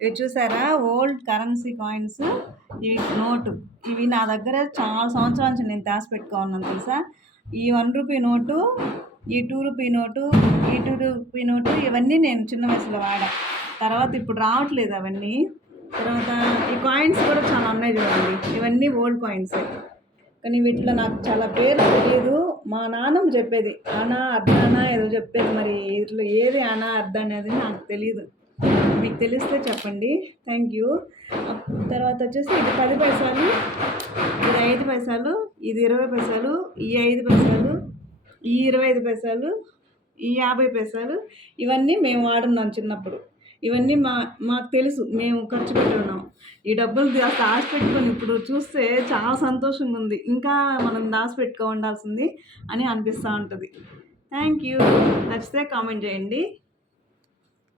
ఇవి చూసారా old currency coins, ఇవి నోటు. ఇవి నా దగ్గర చాలా సంవత్సరాల నుంచి నేను దాచిపెట్టుకున్నాను తెలుసా. ఈ 1 రూపీ నోటు, ఈ 2 రూపీ నోటు, ఈ 2 రూపీ నోటు ఇవన్నీ నేను చిన్న వయసులో వాడా. తర్వాత ఇప్పుడు రావట్లేదు అవన్నీ. తర్వాత ఈ కాయిన్స్ కూడా చాలా ఉన్నాయి చూడండి, ఇవన్నీ ఓల్డ్ కాయిన్స్. కానీ వీటిలో నాకు చాలా పేరు తెలియదు. మా నాన్నమ్మ చెప్పేది అనా అర్ధానా ఏదో చెప్పేది, మరి ఇట్లా ఏది అనా అర్ధ అనేది నాకు తెలియదు. మీకు తెలిస్తే చెప్పండి. Thank you. తర్వాత వచ్చేసి ఇది 10 పైసలు, ఇది 5 పైసలు, ఇది 20 పైసలు, ఈ 5 పైసలు, ఈ 25 పైసలు, ఈ 50 పైసలు. ఇవన్నీ మేము వాడున్నాం చిన్నప్పుడు. ఇవన్నీ మాకు తెలుసు, మేము ఖర్చు పెట్టున్నాం. ఈ డబ్బులు దాచిపెట్టుకొని ఇప్పుడు చూస్తే చాలా సంతోషంగా ఉంది. ఇంకా మనం దాచిపెట్టుకో ఉండాల్సింది అని అనిపిస్తూ ఉంటుంది. Thank you. నచ్చితే కామెంట్ చేయండి.